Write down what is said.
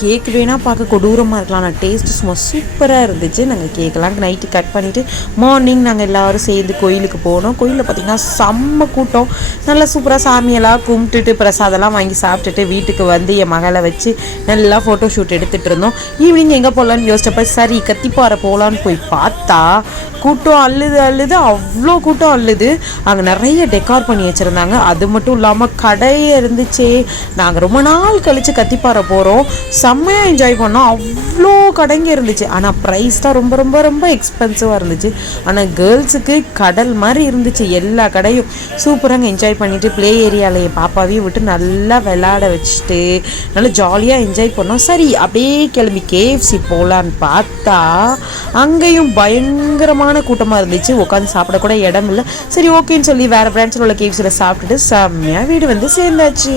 Cake வேணால் பார்க்க கொடூரமாக இருக்கலாம், ஆனால் டேஸ்ட்டு சும்மா சூப்பராக இருந்துச்சு. நாங்கள் கேக்கெல்லாம் நைட்டு கட் பண்ணிவிட்டு மார்னிங் நாங்கள் எல்லோரும் சேர்ந்து கோயிலுக்கு போனோம். கோயிலில் பார்த்திங்கன்னா செம்ம கூட்டம். நல்லா சூப்பராக சாமியெல்லாம் கும்பிட்டுட்டு பிரசாதெல்லாம் வாங்கி சாப்பிட்டுட்டு வீட்டுக்கு வந்து என் மகளை வச்சு நல்லா ஃபோட்டோ ஷூட் எடுத்துகிட்டு இருந்தோம். ஈவினிங் எங்கே போகலான்னு யோசிச்சப்ப சரி கத்திப்பாறை போகலான்னு போய் பார்த்தா கூட்டம் அள்ளுது அவ்வளோ கூட்டம் அள்ளுது. அங்கே நிறைய டெக்கார் பண்ணி வச்சுருந்தாங்க. அது மட்டும் இல்லாமல் கடையே இருந்துச்சு. நாங்கள் ரொம்ப நாள் கழித்து கத்திப்பாறை போகிறோம், செம்மையாக என்ஜாய் பண்ணோம். அவ்வளோ கடைங்க இருந்துச்சு, ஆனால் ப்ரைஸ் தான் ரொம்ப ரொம்ப ரொம்ப எக்ஸ்பென்சிவாக இருந்துச்சு. ஆனால் கேர்ள்ஸுக்கு கடல் மாதிரி இருந்துச்சு எல்லா கடையும். சூப்பராக என்ஜாய் பண்ணிவிட்டு ப்ளே ஏரியாவில் என் பாப்பாவையும் விட்டு நல்லா விளையாட வச்சுட்டு நல்லா ஜாலியாக என்ஜாய் பண்ணோம். சரி அப்படியே கிளம்பி KFC போகலான்னு பார்த்தா அங்கேயும் பயங்கரமான கூட்டமாக இருந்துச்சு. உட்காந்து சாப்பிட கூட இடம் இல்லை. சரி ஓகேன்னு சொல்லி வேறு பிரான்ச்சில் உள்ள KFCயில் சாப்பிட்டுட்டு செம்மையாக வீடு வந்து சேர்ந்தாச்சு.